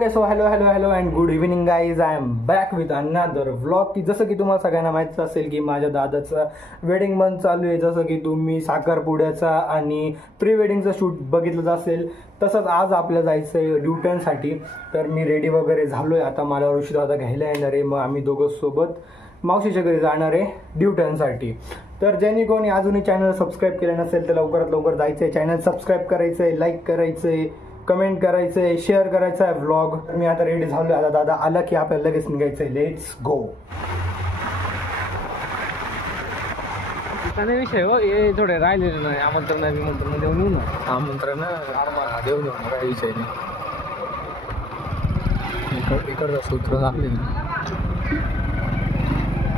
Okay so hello and good evening guys. I am back with another vlog. की जसं की तुम्हाला सगळ्यांना माहिती असेल की माझ्या दादाचं वेडिंग मंथ चालू आहे. जसं की तुम्ही साखरपुड्याचा आणि प्री वेडिंगचा शूट बघितलंच असेल, तसंच आज आपल्याला जायचं आहे ड्युटनसाठी. तर मी रेडी वगैरे झालो आहे. आता मला ऋषी दादा घ्यायला येणार आहे. मग आम्ही दोघं सोबत मावशीच्या घरी जाणार आहे ड्युटनसाठी. तर ज्यांनी कोणी अजूनही चॅनल सबस्क्राईब केलं नसेल तर लवकरात लवकर जायचं आहे, चॅनल सबस्क्राईब करायचं आहे, लाईक करायचं आहे, कमेंट करायचं आहे, शेअर करायचं आहे व्लॉग. मी आता रेडी झालो. आता दादा आला की आपल्याला लगेच निघायचं आहे. Let's go. विषय हो हे थोडे राहिलेले नाही. आमंत्रण देऊन येऊ ना. आमंत्रण देऊन येऊ ना, काही विषय नाही. इकडचं सूत्र आपले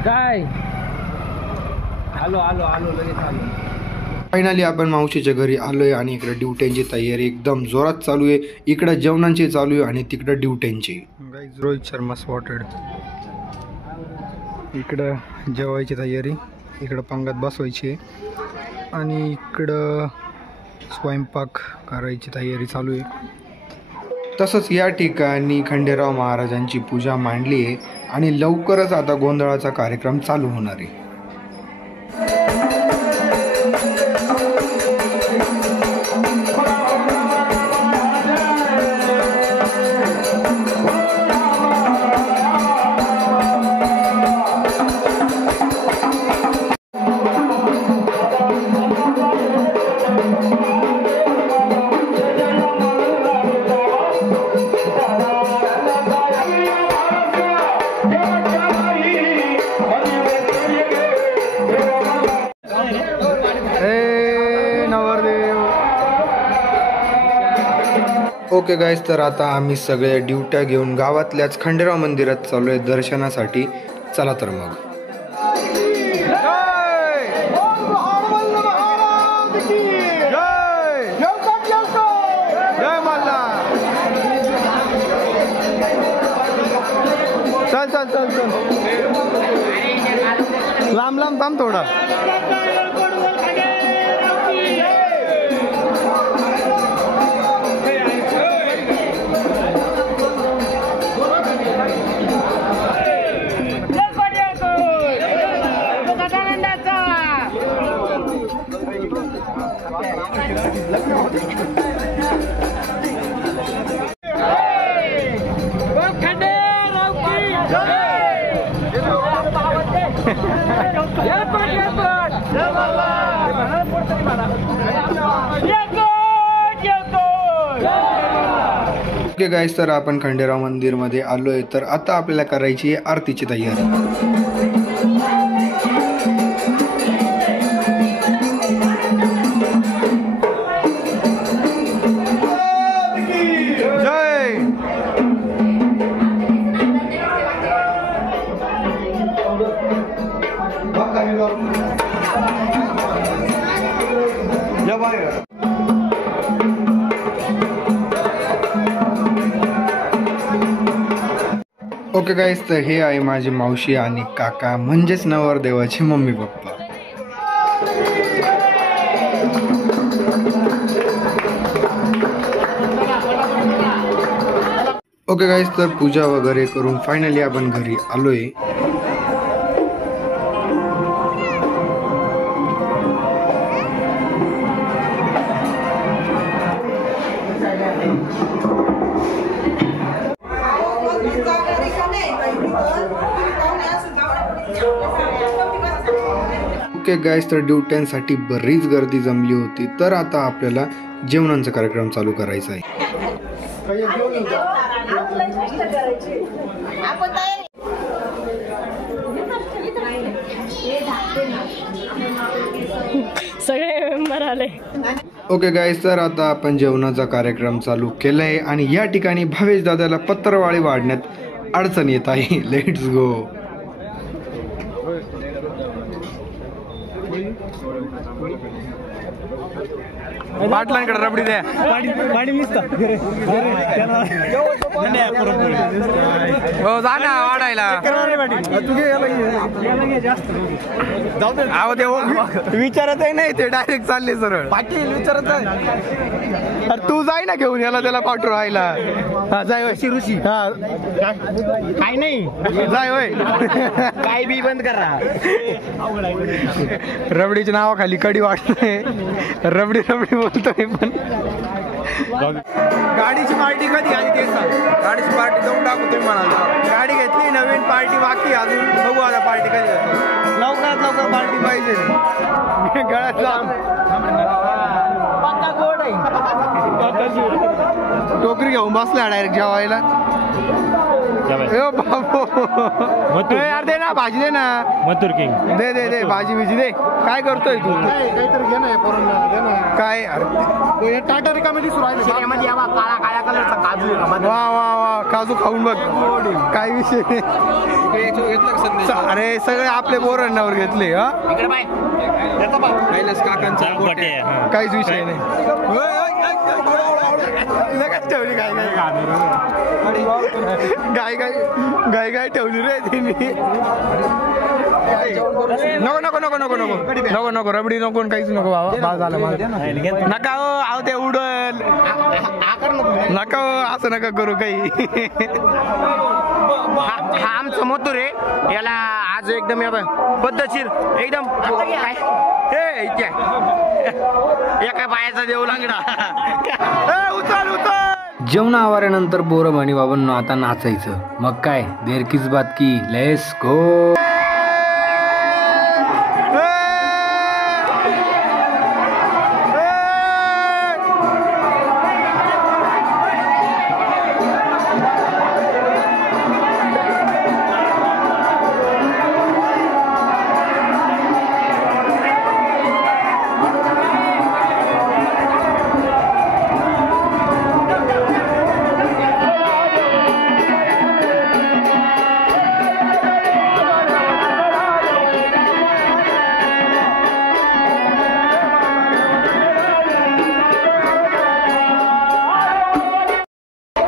काय आलो लगेच आलो. फायनली आपण मावशीच्या घरी आलोय आणि इकडे ड्युट्यांची तयारी एकदम जोरात चालू आहे. इकडे जेवणांची चालू आहे आणि तिकडे ड्युट्यांची. Guys Rohit Sharma spotted. इकडं जेवायची तयारी, इकडं पंगत बसवायची आणि इकडं स्वयंपाक करायची तयारी चालू आहे. तसंच या ठिकाणी खंडेराव महाराजांची पूजा मांडली आहे आणि लवकरच आता गोंधळाचा कार्यक्रम चालू होणार आहे. ओके गाईज, तर आता आम्ही सगळे ड्युट्या घेऊन गावातल्याच खंडेराव मंदिरात चालू आहे दर्शनासाठी. चला तर मग. चल लांब थांब थोडा. ओके गाईज, तर आपण खंडेराव मंदिरमध्ये आलोय. तर आता आपल्याला करायची आहे आरतीची तयारी. ओके गाईज, तर हे आहे माझी मावशी आणि काका, म्हणजेच नवरदेवाचे मम्मी पप्पा. ओके गाईज, तर पूजा वगैरे करून फायनली आपण घरी आलोय. ओके गाईज, तर ड्युट्यांसाठी बरीच गर्दी जमली होती. तर आता आपल्याला जेवणाचा कार्यक्रम चालू करायचा आहे. सगळे मेंबर आले. ओके गाईज, तर आता आपण जेवणाचा कार्यक्रम चालू केलाय आणि या ठिकाणी भावेश दादाला पत्रवाळी वाढण्यात अडचण येत आहे. Let's go. पाटलांकडे रबडी द्या. हो जा ना वाढायला. विचारत नाही, ते डायरेक्ट चालले सरळ. पाटील विचारत अरे तू जाय ना घेऊन याला त्याला पाठवून राहायला. हा जाय होय ऋषी. हा काय नाही जाय होय. काय बी बंद करा. रबडीच्या नावाखाली कडी वाटतोय. रबडी रबडी बोलतोय पण. गाडीची पार्टी कधी आली ते सांग. गाडीची पार्टी देऊन टाकू तुम्ही म्हणाल. गाडी घेतली नवीन पार्टी बाकी अजून बघू आता पार्टी कधी घेतो. लवकरात लवकर पार्टी पाहिजे. गळ्यात टोकरी घेऊन बसला डायरेक्ट जेवायला. यार दे ना भाजी दे ना. मथुर किंग दे दे दे भाजी बिजी दे. काय करतोय तू. काहीतरी घे ना काय टाटा रिकामे दिसू राहिले. काळा काळ्या कलरचा काजू. वा वा वा काजू खाऊन बघ. काय विषय नाही. अरे सगळे आपले बोरांनावर घेतले. हा काहीच विषय नाही. लगेच ठेवली काय काय गाय गाय गाय ठेवली रे तिने. नको नको नको नको नको नको नको रबडी नको काहीच नको बाबा. बा झालं मला नका हो. आव ते उडल नका हो. असं नका करू काही. हा आमचं मथुर आहे. याला आज एकदम पद्धतशीर एकदम एका पायाचा देऊ लागला. उचल उचल. जेवण आवारानंतर बोरं म्हणे बाबांनो आता नाचायचं. मग काय देर किस बात की. Let's go.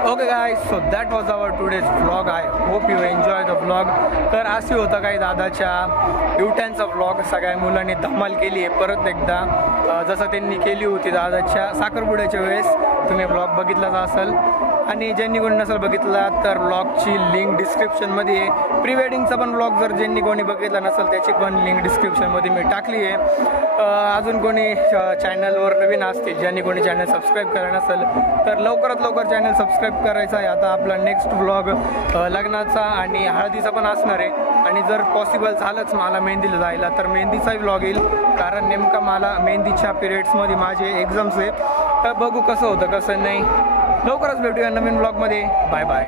Okay guys, so that was our today's vlog. I hope you enjoy the vlog. तर अशी होतं काही दादाच्या युट्यांचा व्लॉग. सगळ्या मुलांनी धमाल केली आहे परत एकदा जसं त्यांनी केली होती दादाच्या साखरपुड्याच्या वेळेस. तुम्ही व्लॉग बघितलाच असेल. आणि ज्यांनी कोणी नसेल बघितला तर व्लॉगची लिंक डिस्क्रिप्शनमध्ये आहे. प्री वेडिंगचा पण व्लॉग जर ज्यांनी कोणी बघितला नसेल त्याची पण लिंक डिस्क्रिप्शनमध्ये मी टाकली आहे. अजून कोणी चॅनलवर नवीन असतील ज्यांनी कोणी चॅनल सबस्क्राईब केलं नसेल तर लवकरात लवकर चॅनल सबस्क्राईब करायचा आहे. आता आपला नेक्स्ट व्लॉग लग्नाचा आणि हळदीचा पण असणार आहे. आणि जर पॉसिबल झालंच मला मेहंदीला जायला तर मेहंदीचाही व्लॉग येईल. कारण नेमका मला मेहंदीच्या पिरियड्समध्ये माझे एक्झाम्स आहे. तर बघू कसं होतं कसं नाही. लवकरच भेटूया नवीन व्लॉगमध्ये. Bye bye.